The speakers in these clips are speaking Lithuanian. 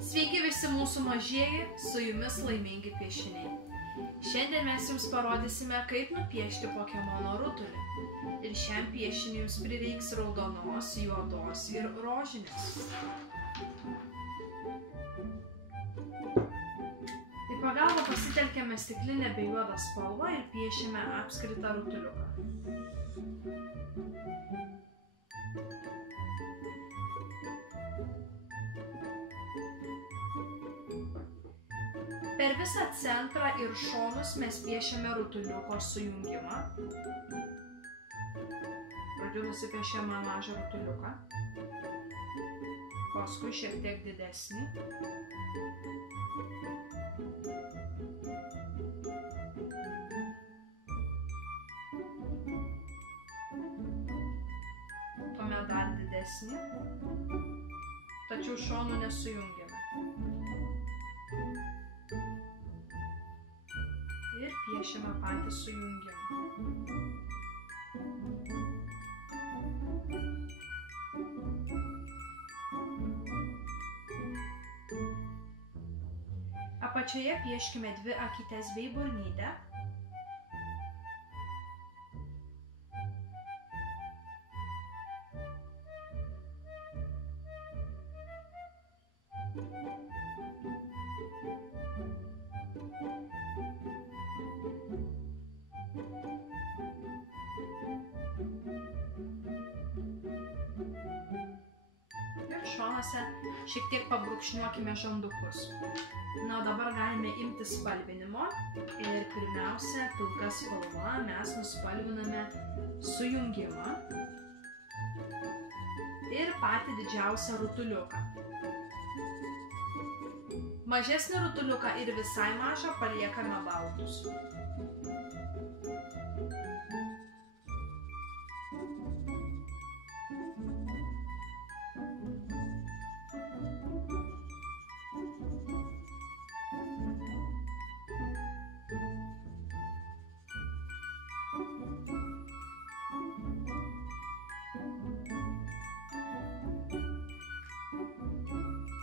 Sveiki visi mūsų mažieji, su jumis laimingi piešiniai. Šiandien mes jums parodysime, kaip nupiešti Pokemono rutulį. Ir šiam piešiniui jums prireiks raudonos, juodos ir rožinės. Į pagalbą pasitelkėme stiklinę bei juodą spalvą ir piešime apskritą rutuliuką. Per visą centrą ir šonus mes piešiame rutuliuko sujungimą. Pradžiu nusipiešiame mažą rutuliuką, paskui šiek tiek didesnį. Tuomet dar didesnį, tačiau šonų nesujungiame. Ir piešiame patį sujungimą. Apačioje pieškime dvi akytes bei burnytę. Ir šonuose šiek tiek pabrūkšniuokime žandukus. Na, o dabar galime imti spalvinimo ir pirmiausia, pilka spalva mes nuspalviname sujungimą ir patį didžiausią rutuliuką. Mažesnį rutuliuką ir visai mažą paliekame baltus.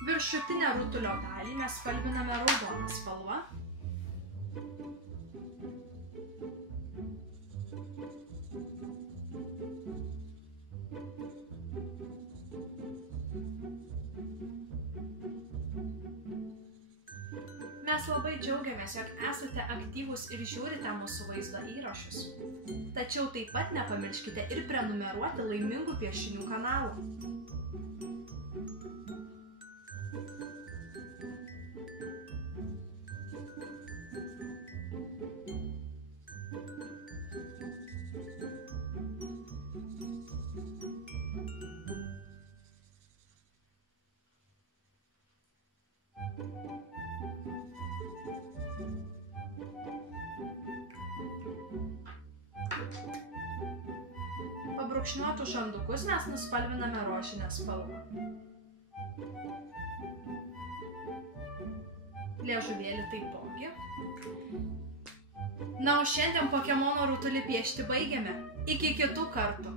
Viršutinę rutulio dalį mes spalviname raudoną spalvą. Mes labai džiaugiamės, jog esate aktyvūs ir žiūrite mūsų vaizdo įrašus. Tačiau taip pat nepamirškite ir prenumeruoti Laimingų piešinių kanalą. Pabrūkšniuotus žandukus mes nuspalviname rožinę spalvą. Liežuvėlį taipogi. Na, o šiandien Pokemono rutulį piešti baigiame. Iki kitų kartų.